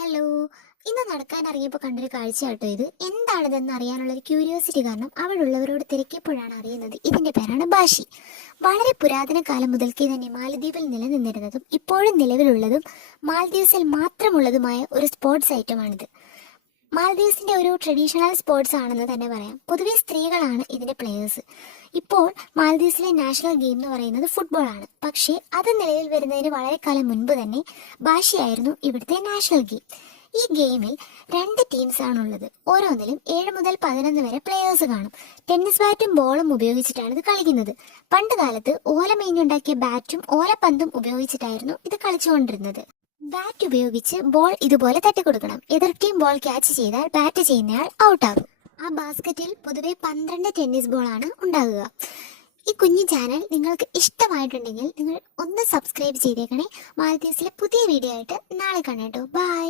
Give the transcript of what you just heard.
Hello. ഇന്ന് നടക്കാൻ ഇറങ്ങിയപ്പോൾ കണ്ടൊരു കാഴ്ച കേട്ടോ ഇത്. എന്താണിതെന്ന് അറിയാനുള്ളൊരു ക്യൂരിയോസിറ്റി കാരണം അവിടെയുള്ളവരോട് തിരക്കിയപ്പോഴാണ് അറിയുന്നത് ഇതിന്റെ പേരാണ് ബാഷി. വളരെ പുരാതന കാലം മുതൽക്കേ തന്നെ മാലദ്വീപിൽ നിലനിന്നിരുന്നതും ഇപ്പോഴും നിലവിലുള്ളതും മാൽദീവ്സിൽ മാത്രമുള്ളതുമായ ഒരു സ്പോർട്സ് ഐറ്റമാണിത്. മാൽദീവ്സിന്റെ ഒരു ട്രഡീഷണൽ സ്പോർട്സ് ആണെന്ന് തന്നെ പറയാം. പൊതുവെ സ്ത്രീകളാണ് ഇതിന്റെ പ്ലെയേഴ്സ്. ഇപ്പോൾ മാൽദീവ്സിലെ നാഷണൽ ഗെയിം എന്ന് പറയുന്നത് ഫുട്ബോൾ ആണ്. പക്ഷേ അത് നിലവിൽ വരുന്നതിന് വളരെ കാലം മുൻപ് തന്നെ ബാഷിയായിരുന്നു ഇവിടുത്തെ നാഷണൽ ഗെയിം. ഈ ഗെയിമിൽ 2 ടീംസ് ആണുള്ളത്. ഓരോന്നിലും 7 മുതൽ 11 വരെ പ്ലെയേഴ്സ് കാണും. ടെന്നീസ് ബാറ്റും ബോളും ഉപയോഗിച്ചിട്ടാണ് ഇത് കളിക്കുന്നത്. പണ്ട് കാലത്ത് ഓല മേഞ്ഞുണ്ടാക്കിയ ബാറ്റും ഓലപ്പന്തും ഉപയോഗിച്ചിട്ടായിരുന്നു ഇത് കളിച്ചുകൊണ്ടിരുന്നത്. ബാറ്റ് ഉപയോഗിച്ച് ബോൾ ഇതുപോലെ തട്ടിക്കൊടുക്കണം. എതിർ ടീം ബോൾ ക്യാച്ച് ചെയ്താൽ ബാറ്റ് ചെയ്യുന്നയാൾ ഔട്ടാകും. ആ ബാസ്ക്കറ്റിൽ പൊതുവെ 12 ടെന്നീസ് ബോളാണ് ഉണ്ടാകുക. ഈ കുഞ്ഞു ചാനൽ നിങ്ങൾക്ക് ഇഷ്ടമായിട്ടുണ്ടെങ്കിൽ നിങ്ങൾ ഒന്ന് സബ്സ്ക്രൈബ് ചെയ്തേക്കണേ. മാലദ്വീപ്സിലെ പുതിയ വീഡിയോ ആയിട്ട് നാളെ കാണാം കേട്ടോ. ബൈ.